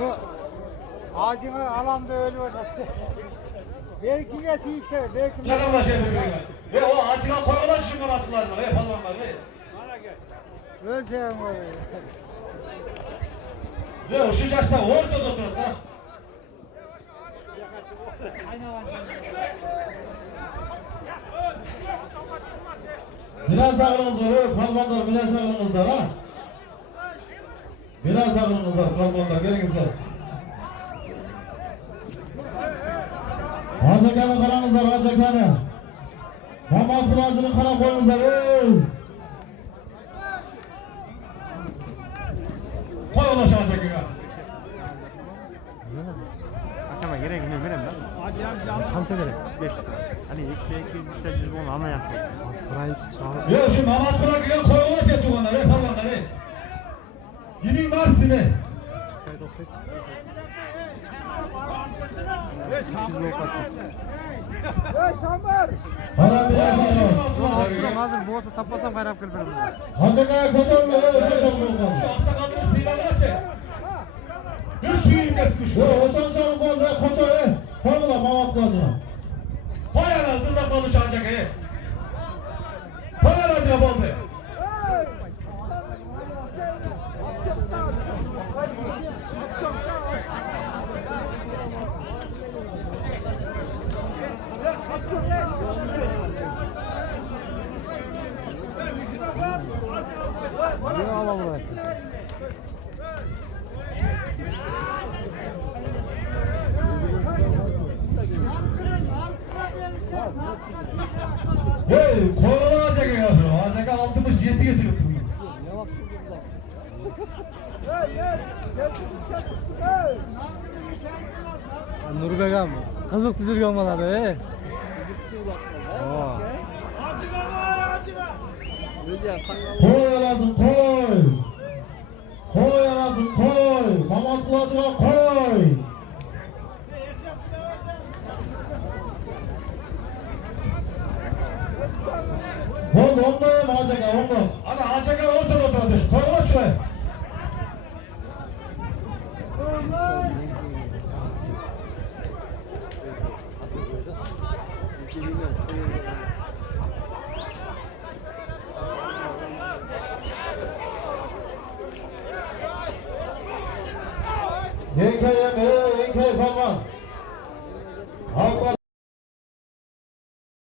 Bu ağacını alan da ölüyor. Belki de tişke, belki de... Canım şey ve o ağacına koyulan şu kanatlarına ve palvanlar ve. Ölsem var. Ve o şu yaşta orada da durur ha. Biraz ağırınız var, palvanlar biraz ağırınız var ha. Biraz ağırınız var, palvanlar gelin size. Hacekanı karanız var, hacekanı. Mamat Pulacı'nın kara koyunuz var, koy ona şu hacekanı. Akşama gerek ne verem lan? Kança gerek? 500 lira. Hani ilk bir yüz bunu anlayan şey. Az parayı çağır. Yok şu Mamat Pulacı'nın koyuna şey tuğanlar, hep palvanlar, Yeni Mars'ını. Şambar! Para biraz Hazır boğazı tapmasam kayrap kırpırım. Hacekanı koyun mu? Şu aksakalını sıyırlar çek. Düz suyun kesmiş. Yok o şançanın koyun, koça koyun da Mamat Pulacı'na. Koy anasında konuşacak Koy anasına bol be. Ne alalım buraya? Hey, koyun alacak ya. Alacak 67'ye çıktı. Nurbek abi. Kızık düzülüyor olmaları Koy lazım koy. Koy lazım koy. Mamat Pulacı'na koy. Oldu mu Hacaka oldu. Ana Hacaka orada düş. Koy lan şuraya. Yenkey palvan.